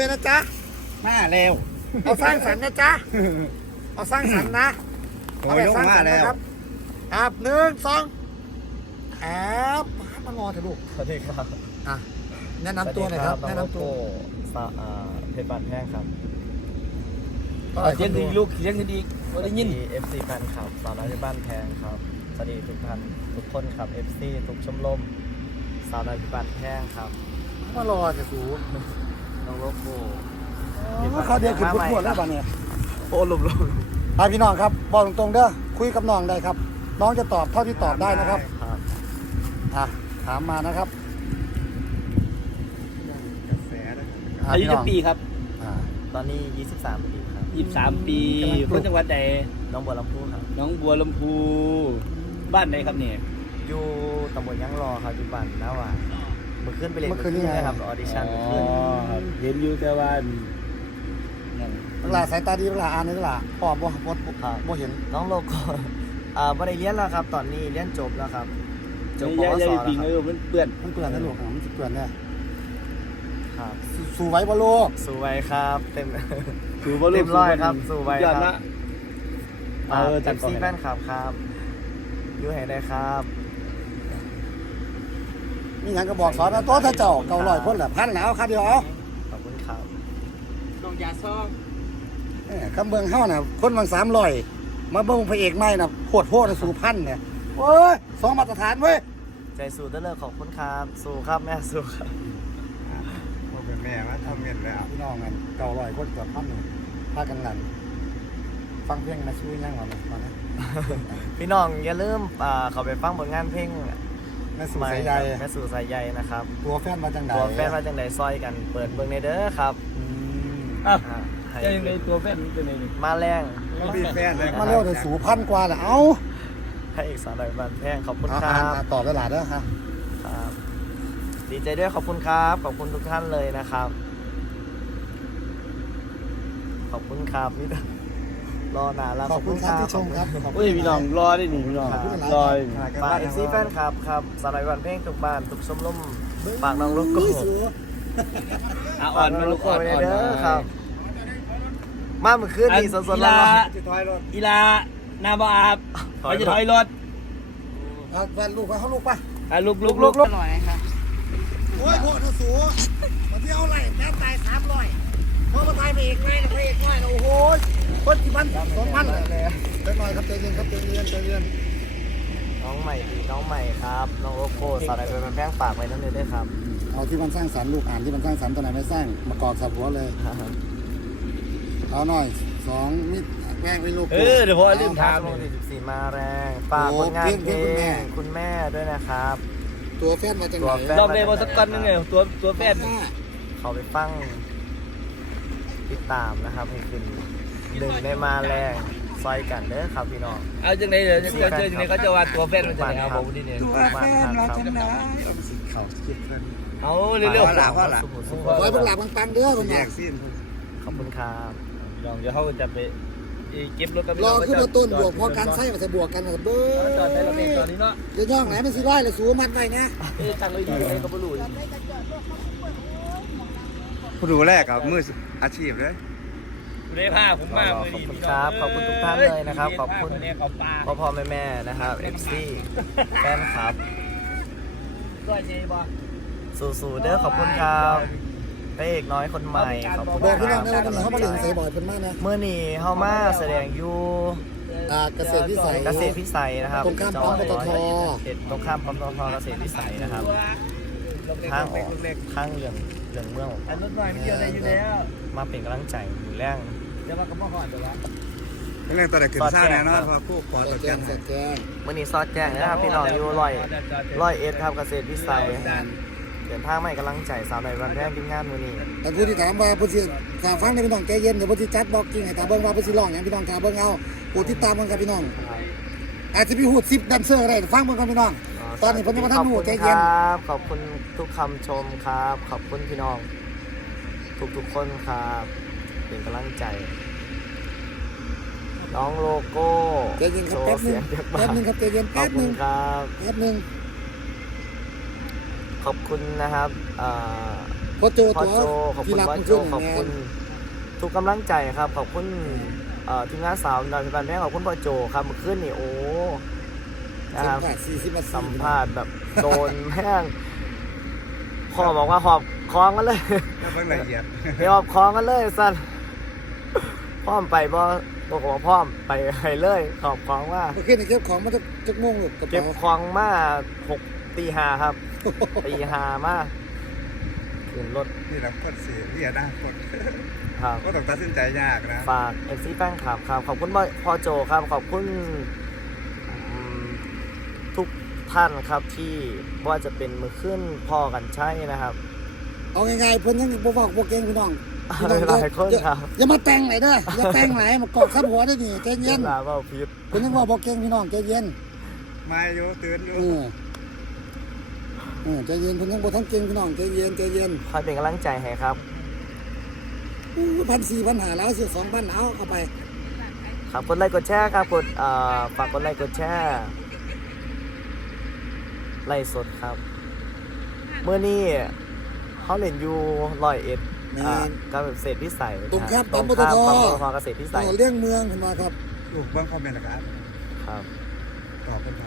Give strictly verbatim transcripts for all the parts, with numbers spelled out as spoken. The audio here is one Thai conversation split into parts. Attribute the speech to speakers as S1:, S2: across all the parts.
S1: เลยนะจ๊ะ
S2: มาแล้ว
S1: เอาสร้างสรรค์นะจ๊ะเอาสร้างสรรค์นะเอาแบบสร้างสรรค์นะครับครับหนึ่งสองแอบมางอเถอะลูก
S3: สวัสดีครับ
S1: อ่ะแนะนำตัวหน่อยครับแนะนำตัว
S3: สาเพชรบานแพงครับ
S2: เสียงดีลูกเสียงดีก็ได้ยิน
S3: เอฟซีแฟนคลับสาวน้อยเพชรบ้านแพงครับสวัสดีทุกท่านทุกคนครับเอฟซีทุกชมรมสาวน้อยเพชรบ้านแพงครับ
S1: มารอจะสู
S3: น้องโลโก้
S1: เขาเดียวขึ้นพูดแล้วบ้านเนี่ย
S3: โอ้ลุมลุม
S1: พี่น้องครับบอกตรงๆเด้อคุยกับน้องได้ครับน้องจะตอบเท่าที่ตอบได้นะครับ
S3: ครับ
S1: อ่ะถามมานะครับ
S2: อายุจะปีครับ
S1: อ่า
S3: ตอนนี้ยี่สิบสามปีครับ
S2: ยี่สิบสามปีคนจังหวัดใด
S3: น้องบัวลำพูครับ
S2: น้องบัวลำพูบ้านไหนครับเนี่ย
S3: อยู่ตำบลยังรอครับอยู่บ้านน้าหวานเมื่อคืนไปเรียนนะครับออดิชั่นเมื่อคืน
S2: เห็นอยู่แต่ว่านั่น
S1: เวลาสายตาดีเวลาอ่านนี่เวลาพ่อบ่บ่บ่เห็น
S3: น้องโลโก้อ่าไม่ได้เรียนแล้วครับตอนนี้เรียนจบแล้วครับจบป
S2: ยาว
S3: ส
S2: ยา
S3: แล้ว
S2: ปี
S3: ค
S2: เอ
S3: รับ
S2: อมันเปื้อน
S1: มันเกลือนนะลูกมันจะเกลือนเนี่ย
S3: ครับ
S1: สู่ไว้บ่ลูก
S3: สู่ไว้ครับเต็ม
S2: ถือว่า
S3: เต็มร้อยครับสู่ไว้
S2: ยอด
S3: ครั
S2: ละ
S3: บ
S2: เออจั
S3: จั
S2: ด
S3: ด
S2: ก่อน
S3: ซีแฟนคลับครับอยู่ไหนได้ครับ
S1: มีหยังก็บอกสอนนะตัวถ้าเจ้าเก่าลอยคนละพันแล้วครับเดียวเอา
S3: ขอบคุณครับ
S2: น้องยาซอง
S1: เอ้ยคำเบิ่งเฮาน่ะคนบางสามร้อยมาเบิ่งพระเอกใหม่น่ะโคตรโพดสู่พันเนี่ยโอ้ยสองมาตรฐานเว้ย
S3: ใจสู่ได้เลยขอบคุณครับสู่ครับแม่สู่ครับ
S4: พ่อเป็นแม่มาทำเงินแล้ว
S1: พี่น้องกันเก่าลอยคนเกือบพันเลยพากันนั่นฟังเพลงมาช่วยนั่งก่อนนะตอนนี้
S3: พี่น้องอย่าลืมอ่าเขาไปฟังผลงานเพลง
S1: แม่สู่สายใย
S3: แม่สู่สายใยนะครับ
S1: ตัวแฟนมาจังได
S3: ตัวแฟนมาจังไดซอยกันเปิดเบิ่งในเด้อครับ
S1: อืม
S2: อ่ะ
S3: อ่าให้
S2: จะยังไงตัวแฟนเป็นยังไง
S3: มาแรง
S4: ก็มีแฟนเลย
S1: มาเร็วเดี๋ยวสู่พันกว่าน่ะเอ้า
S3: ให้อีกสาวหน่อยบันแพงขอบคุณ
S1: เอา
S3: ค
S1: อ่า
S3: รั
S1: น
S3: บ
S1: อ่านตอบได้หลายเด้อฮะ
S3: ครับดีใจด้วยขอบคุณครับขอบคุณทุกท่านเลยนะครับ ขอบคุณครับนี่รอนานแล้ว
S1: ขอบคุณครับที่ชมครับขอบคุณ
S2: โอ้ยพี่น้องรอได้หนิพี่น้องรอ
S3: ฝากเอฟซีแฟนครับครับสาวหน่อยบันเพลงทุกบ้านทุกชมรมฝากน้องลูกโก้
S2: อ่ะอ่อนมาลูกอ่อน
S3: ไป
S2: อ่อน
S3: เด้อครับ มาเมื่อคืนนี่สดๆ
S2: อี
S3: ร้อ
S2: ลาน
S4: จะถอยรถ
S2: อีลานาบอาบไปจะถอยรถ
S1: อ่ะแฟนลูกไปเขาลูกป่ะ
S2: อ่ะลุกลุกลุกลุก
S1: โอ้ยโคตรสูงมาเที่ยวไรแค่ตายสามร้อยพอมาตายไปอีกไงนะไปอีกไงนะโอ้โหคนกี่พันสองพันเล็กน้อยครับใจเย็นครับใจเย็นใจเย็น
S3: น้องใหม่ดีน้องใหม่ครับน้องโลโก้สาวหน่อยบันแพงฝากไว้นั่นเลยด้วยครับ
S1: เอาที่มันสร้างสรรค์ลูกอ่านที่มันสร้างสรรค์ตัวไหนไม่สร้างมากรอกสับหัวเลยเอาหน่อยสองมิดแป้งไว้ลูก
S2: เออเดี๋ยวพอลืม
S3: ทา
S2: ถาง ม
S3: ลงสี่สิบสี่มาแรงฝากผลงานเพลงคุณแม่ด้วยนะครับ
S1: ตัวแฟนมาจากไหน
S2: รอบเดย์บอลสักกันนึงไงตัวตัวแฟน
S3: เขาไปฟังติดตามนะครับให้ขึ้นหนึ่งในมาแรงซอยกันเด้อครับพี่น้อง
S2: เอาจังไหนเดี๋ยวจะเจอจังไหนเขาจะว่าตัวแฟนมันจะไหนเอาบอกดิเนี่ย
S1: ตัวแฟนมาจากไหน
S4: เอาไปสิเขาคิดเพิ่น
S2: เอาเร็วๆ
S4: เอาล่ะเอาล่ะ
S3: สุขุมสุข
S1: ไว้พวกหลับปังๆเด้อคน
S4: แย
S1: นี้
S4: กสิ้น
S3: ขอบคุณครับ
S2: ลองเดี๋ยวเขาจะไปเก็บรถกัน
S1: รอขึ้นมาต้นบวกพอการใส่มาจะบวกกันนะเบ้
S2: จอดในรถเมล์ต
S1: อ
S2: อนนี้เนาะ
S1: จะย่องไหนมันสิร้อยเลยสูมัดไว้นะ
S2: เอ๊ะตั้งไว้ดีเลยก็ไม่รู้
S4: ผู้ดูแรกกับมืออาชีพเลย
S2: เลยผ้าผมมา
S3: ขอบคุณครับขอบคุณทุกท่านเลยนะครับขอบคุณพ่อพ่อแม่แม่นะครับเอฟซีแฟนคลับ
S2: ก็เจ๊บอ
S3: สู่ๆเด้อขอบคุณครับพระเอกน้อยคนใหม่ขอบคุณ
S1: บอกพี่น้อง
S3: ค
S1: นะ
S3: รั
S1: ว่าวันนี้เขามาเล่นใส่บ่อยเพิ่นมากนะ
S3: เมื่อนี้เฮามาแสดงอยู่
S1: อ่าเกษตรวิสัย
S3: เกษตรพิสัยนะครับ
S1: ตรงข้ามปั๊มปตท
S3: ตรงข้ามปั๊มปตทเกษตรพิสัยนะครับทางออกทางเรื่องเรื่องเมือง
S2: อันรถหน่อยไม่เดียวได้อยู่แล้ว
S3: มาเป็นกำลังใจอยู่แรง
S2: เดี๋ยวมากับพ่อก่อนเดี๋ยวละ
S4: เรื่องตัวไหนขึ้นซ่าแน่นอนเพราะคู่ขอ
S1: ส
S4: ตัว
S1: แก
S4: แก
S1: น
S4: น
S1: สแกน
S3: มื่อนี้ซอดแจ้งนะครับพี่น้องอยู่ร้อยร้อยเอ็ดครับเกษตรพิสัยเดินทางมาให้กำลังใจสาวในวันแรกทีมงานมื้อนี้
S1: แต่ผู้ที่ถามว่าผู้ที่ถามฟังในพี่น้องใจเย็นเดี๋ยวผู้ที่จัดบอกจริงให้ตาเบิ่งว่าผู้ที่ร้องอย่างพี่น้องตาเบิ่งเอาผู้ที่ตามเบิ่งกับพี่น้องอาจจะมีหูดซิปแดนเซอร์อะไรฟังเบิ่งกับพี่น้องตอนนี้เพิ่นยังบ่ทันหูใจเย็น
S3: ครับขอบคุณทุกคำชมครับ ขอบคุณพี่น้อง ทุกทุกๆคนครับเป็นกำลังใจ น้องโลโก้
S1: ใจเย็นครับแป๊บนึงแป๊บนึงครับใจเย็น
S3: ข
S1: แป๊
S3: อบบ คุ
S1: นึ
S3: ณ
S1: ง
S3: ครับ
S1: แป๊บนึง
S3: ขอบคุณนะครับอ่า
S1: พ่อโจ
S3: พ่อ
S1: ตัว
S3: โจขอบ
S1: ที่
S3: คุณ
S1: รับ
S3: พ่อ
S1: มัน
S3: โจ
S1: ขึ้น
S3: ขอบ
S1: แม
S3: คุ
S1: น
S3: ณทุกกำลังใจครับขอบคุณเอ่อทีมงานสาวดาวพิบันแม่ขอบคุณพ่อโจครับเมื่อคืนนี่โอ้นะ
S1: สั
S3: ค
S1: ม
S3: รับ
S1: ภาษณ์สี่สิบนาที
S3: สัมภาษณ์แบบโดนแม่งพ่อบอกว่าหอบคล้องกันเลย
S4: ก็เพิ่งละเอียด
S3: ไปหอบคล้องกันเลยสั้นพ่อมไปบ่บอกว่าพ่อมไปให้เลยหอบคล้องว่า
S1: เมื่อคืนนี่เก็บของมาจากจักโมงลูกกระ
S3: เก็บ
S1: เป๋า
S3: คล้องมาหกตีห้าครับตีห้ามาขึ้นรถ
S4: นี่แหละคนเสียเรียนะคน
S3: ครับ
S4: ก็ต้องตัดสินใจยากนะ
S3: ฝากเอฟซีแป้งครับครับขอบคุณพ่อโจครับขอบคุณอืมทุกท่านครับที่ว่าจะเป็นมือขึ้นพ่อกันใช่นะครับ
S1: เอาง่ายๆเพิ่นยังบ่บอกบ่เก่งพี่น้องพี่น้อง
S3: หลายคน
S1: อย่า
S3: ครับ
S1: อย่ามาแต่งไหนเด้ออย่าแต่งไหนมากอกซับหัวได้นี่ใจเย็น
S3: ลาเว่าพิษ
S1: เพิ่นยังว่าบ่เก่งพี่น้องใจเย็น
S4: มาอยู่ตื่นอยู่
S1: เออเออใจเย็นเพิ่นยังบ่ทั้งเก่งพี่น้องใจเย็นใจเย็น
S3: คอยเป็นกำลังใจให้ครับ
S1: พันสี่พันหาแล้วสิสองพันเอาเข้าไป
S3: ครับกดไลค์กดแชร์ครับกดเอ่อฝากกดไลค์กดแชร์ไลฟ์สดครับเมื่อนี้เขาเล่นอยู่ร้อยเอ็ด
S1: แม่น
S3: อ่ากับเศรษฐพิสัย
S1: ตรงข้าม
S3: ตรง
S1: ปั๊มปตท
S3: ข้ามปั๊มปตทเกษตรพิสัย
S1: โอ้เรื่องเมืองเพิ่นว่าครับ
S4: ลูกเบื้องคอมเมนต์นะครับ
S3: ครับ
S4: ตอบเป็นค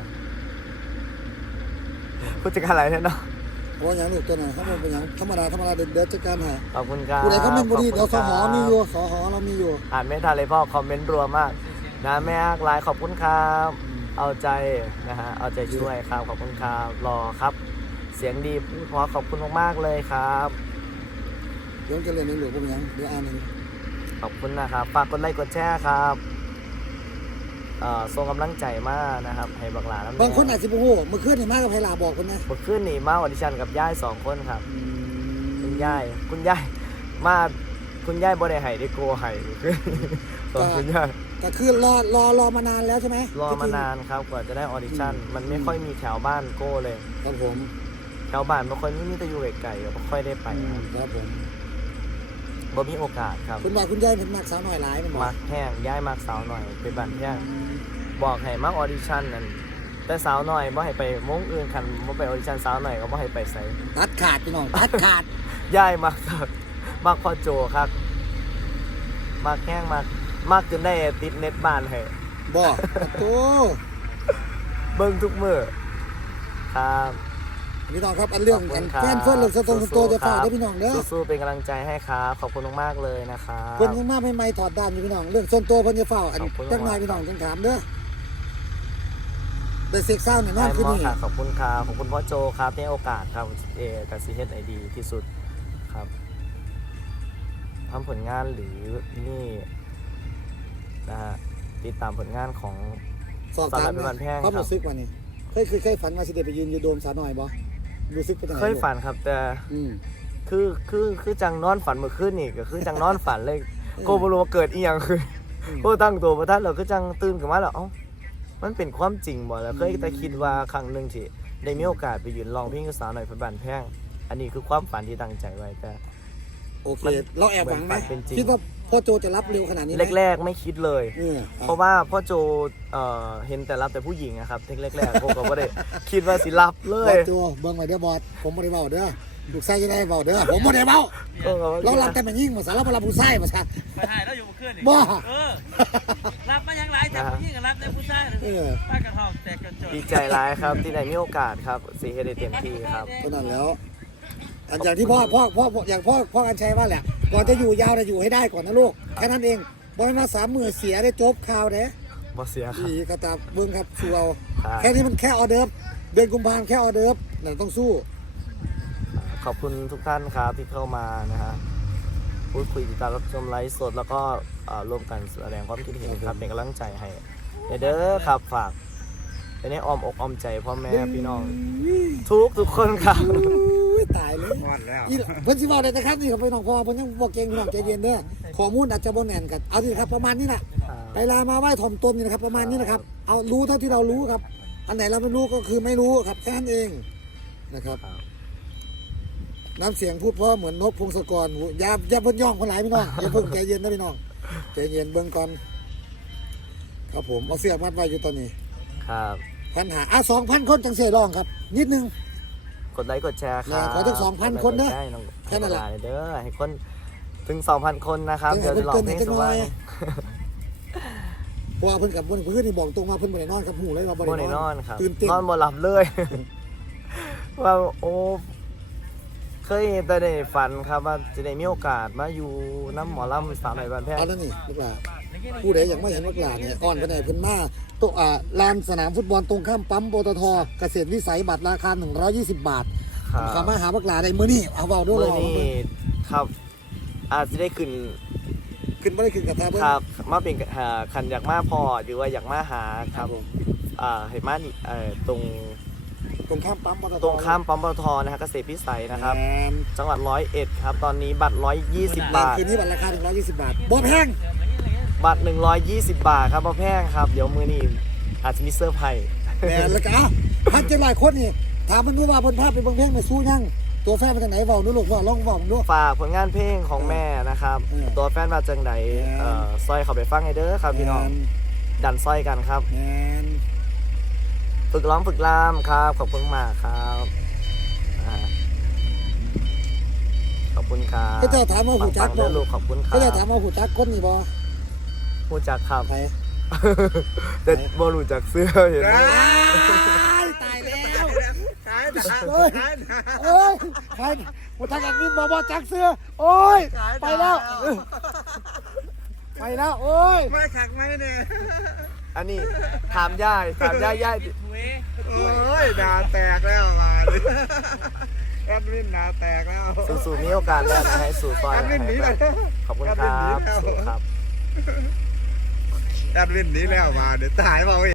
S3: ผู้จัดการอะไรเนี่ยเนาะ
S1: เพราะหยังลูกตัวนั้นเขาบ่เป็นหยังธรรมดาธรรมดาเดี๋ยวจัดการให้
S3: ขอบคุณครับ
S1: ผู้ใดเขาแม่นบ่ดี
S3: ข
S1: เดี๋ยว
S3: บ
S1: ส
S3: คุณ
S1: ห
S3: ครับ
S1: มีอยู่สหเรามีอยู่
S3: อ่านไม่ทันเลยพ่อคอมเมนต์รัวมากนะแม่อักไลน์ขอบคุณครับเอาใจนะฮะเอาใจช่วยครับขอบคุณครับรอครับ เสียงดีพูดเพราะขอบคุณมากๆเลยครับ
S1: เดี๋ยวจะเรียนในหลวงบ่เป็นหยังเดี๋ยวอ่านหนึง
S3: ขอบคุณนะครับฝากกดไลค์กดแชร์ครับเอ่อส่งกำลังใจมากนะครับให้บักหลาน้ำแด
S1: บางคนอาจสิบ่ฮู้เมื่อคืนนี่มากับไผลาบอกเพิ่นนะ
S3: เมื่อคืนนี่มาออดิชั่นกับย่ายสองคนครับคุณย่ายคุณย่ายมาคุณย่ายบ่ได้ให้ได้โกให้คือส่วนคุณย่าย
S1: ก็คือรอรอรอมานานแล้วใช่ไหม
S3: รอมานานครับกว่าจะได้ออดิชั่นมันไม่ค่อยมีแถวบ้านโก้เลย
S1: ครับผม
S3: แถวบ้านไม่ค่อยมีมีแต่อยู่ไกลๆก็ไม่ค่อยได้ไปครับ
S1: ครับผม
S3: บ่มีโอกาสครับ
S1: คุณว่าคุณยายเพิ่นมักสาวน้อยหลายมันบอก
S3: มักแห้งย้ายมักสาวหน่อยไปบ้านแห้งบอกให้มักออดิชั่นนั่นแต่สาวหน่อยบ่ให้ไปมงอื่นคันบ่ไปออดิชั่นสาวหน่อยก็บ่ให้ไปใส่
S1: ตัดขาดพี่น้องตัดขาด
S3: ย้ายมักครับมักพ่อโจครับมักแห้งมักมักจนได้ติดเน็ตบ้านให้
S1: บ่โต
S3: เบิ่งทุกมื้อครับ
S1: พี่น้องครับอันเรื่องกันแฟนเฟิร์นเรื่องสตงสโตจะฝากได้พี่น้องเด้อ
S3: สู้ๆเป็นกำลังใจให้ครับขอบคุณมากๆเลยนะครับ
S1: เพิ่นยังมาใหม่ๆถอดด้านอยู่พี่น้องเรื่องส่วนตัวเพิ่นจะเฝ้าอัน
S3: ขอบคุณ
S1: จักหน่อยพี่น้องจังถามเด้อได้เซ็กซ่าวแน่นอน
S3: ไอ้
S1: คือ
S3: หมอ
S1: นี่
S3: ค่ะขอบคุณครับขอบคุณพ่อโจครับที่ให้โอกาสครับเอกับซีเฮดไอดีที่สุดครับทำผลงานหรือนี่นะฮะติดตามผลงานของ
S1: สอบถาม
S3: สารพัดแพง
S1: ความ
S3: ครับ
S1: รู้สึกว่านี่เคยเคยเคยฝันว่าสิได้ไปยืนอยู่โดมสาวน้อยบ่รู้สึกเป็นจังไง
S3: เคยฝันครับแต่
S1: อืม
S3: คือคือคือจังนอนฝันเมื่อคืนนี่ก็คือจังนอนฝันเลย
S1: อืม
S3: โกบรู้ว่าเกิดอีหยังคืออ
S1: ม
S3: โกตั้งตัวประทัดเราคือจังตื่นขึ้นมาแล้วเอ้ามันเป็นความจริงบ่แล้วเคยแต่คิดว่าครั้งหนึ่งที่ได้มีโอกาสไปยืนร้องเพลงกับสาวหน่อยเพชรบ้านแพงอันนี้คือความฝันที่ตั้งใจไว้แต่
S1: โอเค
S3: มัน
S1: เราแอบหวังไหม
S3: เหมือนฝันเป็นจริง
S1: คิดว่าพ่อโจจะรับเร็วขนาดนี้ไหม
S3: แรกๆไม่คิดเลย
S1: เออ
S3: เพราะว่าพ่อโจเอ่อเห็นแต่รับแต่ผู้หญิงอะครับแรกๆผมก็ไม่ได้ คิดว่าสิรับเล
S1: บอย สโจเบิ่งไว้เด้อบอสผมบ่ได้เว้าเด้อลูกชายจะได้เว้าเด้อผมบ่ได้เว้า
S3: ก็ก็ว่า
S1: เรารับแต่มันยิ่งมาซะเราบ่รับผู้ชายมาซะ
S2: ไปหายแล้วอยู่เมื่อคืนนี่
S1: บ่
S2: เออ รับมายังไรแต่ผู้หญิงก็รับได้ผู้ชายเลย
S1: เออ
S2: ป้ากระท่อมแตกจนจน
S3: ดีใจร้ายครับที่ได้มีโอกาสครับซีเฮดเต็มที่ครับ
S1: เท่านั้นแล้ว อันอย่างที่พ่อพ่อพ่ออย่างพ่อพ่อกันชัยว่าแหละก่อนจะอยู่ยาวจะอยู่ให้ได้ก่อนนะลูกแค่นั้นเองบ่ให้มาสามมื้อเสียได้จบข่าวเด้
S3: บ่เสียครับ
S1: อีกระตาเบิ่งครับสู้เอา
S3: ครับ
S1: แค่นี้มันแค่ออเดิร์ฟเดือนกุมภาพันธ์แค่ออเดิร์ฟนั่นต้องสู้
S3: ขอบคุณทุกท่านครับที่เข้ามานะฮะพูดคุยติดตามรับชมไลฟ์สดแล้วก็เอ่อร่วมกันแสดงความคิดเห็นครับเป็นกำลังใจให้เด้อครับฝากเป็นให้อ้อมอกอ้อมใจพ่อแม่พี่น้องทุกทุกคนครับ
S1: อุ้ยตายเลย
S4: มอดแล้ว
S1: อีเพิ่นสิบอกได้นะครับนี่ครับพี่น้องพ่อเพิ่นยังบอกเก่งพี่น้องใจเย็นเด้อข้อมูลอาจจะบ่แน่นกันเอาสิครับประมาณนี้น่ะไปลามาไหว้ถ่อมตนนี่นะครับประมาณนี้นะครับเอารู้เท่าที่เรารู้ครับ อันไหนเราไม่รู้ก็คือไม่รู้ครับแค่นั้นเองนะครับ
S3: ครับ
S1: น้ำเสียงพูดเพราะเหมือนนกพงศกรอย่าอย่าเพิ่งย่องคนหลายพี่น้องอย่าเพิ่งใจเย็นนะพี่น้องใจเย็นเบิ่งก่อนครับผมเอาเสื้อมัดไว้อยู่ตอนนี้
S3: ครับ
S1: พันหาอ่ะสองพันคนจังเสียร้องครับ นิดนึง
S3: กดไลค์กดแชร์ครับ
S1: ขอถึงสองพันคนนะ
S3: ใช่น้อง
S1: แค่นั้นแหละ
S3: เด้อให้คนถึงสองพันคนนะครับ
S1: เดี๋
S3: เดี๋
S1: ย
S3: ยว ว
S1: ให้
S3: จะ
S1: เพิ่
S3: ร้อน งเพลง
S1: เกิน
S3: สุวรรณ
S1: เพราะว่าเพิ่นกับเพิ่นเพิ่นนี่บอกตรงมาเพิ่นบ่ได้นอนกับหูเลยว่าบ่
S3: บ่
S1: ได้
S3: ได้
S1: น
S3: น
S1: อ
S3: อน นครับ
S1: ตื่นเต้น
S3: นอนบ่หลับเลย ว่าโอ้เคยแต่ได้ฝันครับว่าจะได้มีโอกาสมาอยู่น้ำหมอลำสาวหน่อยบ้านแพง
S1: เอาแล้วนี่ลูกหลานผู้ใดอยากมาเห็นลูกหลานเนี่ยอ่อนไปไหนเพิ่นมาโต๊ะอ่าลานสนามฟุตบอลตรงข้ามปั๊มปตทเกษตรวิสัยบัตรราคาหนึ่งร้อยยี่สิบบาท
S3: ครับ
S1: สามารถหาลูกหลานได้มื้อนี้เอาเว้าด้วย
S3: เมื่อ
S1: เรา
S3: นี้ครับ อาจจะได้ขึ้น
S1: ขึ้นบ่ได้ขึ้นกับแท้เบิ่ง
S3: ครับมาเป็นอ่าคันอยากมาพอหรือว่าอยากมาหาครับ
S1: ผม
S3: อ่าเห็นมานี่เอ่อตรง
S1: ตรงข้ามปั๊มปตท
S3: ตรงข้ามปั๊มปตทนะครับเกษตรพิสัยนะครับ
S1: แม่น
S3: จังหวัดร้อยเอ็ดครับ ตอนนี้บัตรร้อยยี่สิบบาท
S1: คืนนี้บัตรราคาหนึ่งร้อยยี่สิบบาทบ่แพง
S3: บัตรหนึ่งร้อยยี่สิบบาทครับพ่อแพงครับ เดี๋ยวมือนี้อาจจะมีเซอร์ไพรส์
S1: แม่นแล้วก็พันเจ็ดร้อยคนนี่ถามมันดูว่าเพิ่นพาไปเบิ่งเพลงมาสู้ยังตัวแฟนมาจากไหนเว้าดูลูกเว้าลองเว้าดู
S3: ฝากผลงานเพลงของแม่นะครับ
S1: เออ
S3: ตัวแฟนมาจังไหน
S1: เออ
S3: เอ่อซอยเขาไปฟังให้เด้อครับพี่น้องดันซอยกันครับ
S1: แม่น
S3: ฝึกร้องฝึกล่ามครับขอบคุณมากครับอ่าขอบคุณครับ
S1: เขาเจะถามว่าหูจั
S3: ฟั
S1: ก
S3: งๆ
S1: บ่
S3: เด้อลูกขอบคุณครั
S1: เขาเจะ
S3: บ
S1: ถามว่าหูจักคนนี่บ่
S3: หูจักครับ
S1: ไป
S3: แต่บ่รู้จักเสื้อเห็นไหม
S1: ตายแล้ว
S4: ขายหนา
S1: เอ้ย
S4: ขายหนา
S1: เอ้ยใครหูจักอันนี้บ่บ่จักเสื้อโอ้ยไปแล้วไปแล้วโอ้ย
S4: ไม่ขักไหมเนี่ย
S3: อันนี้ถามย่ายถามย่ายย่าย
S4: โอ้ยหนาแตกแล้วมาดิแอดมินหนาแตกแล้ว
S3: สู่ๆมีโอกาสแล้วนะให้สู่ซอย
S4: แอดมินหนีเลย
S3: ขอบคุณ
S4: แอด
S3: ค
S4: มินหนี
S3: รับ
S4: แล้ว
S3: สู่ครับ
S4: แอดมินหนี้แล้วมาเดี๋ยวตายเปล่า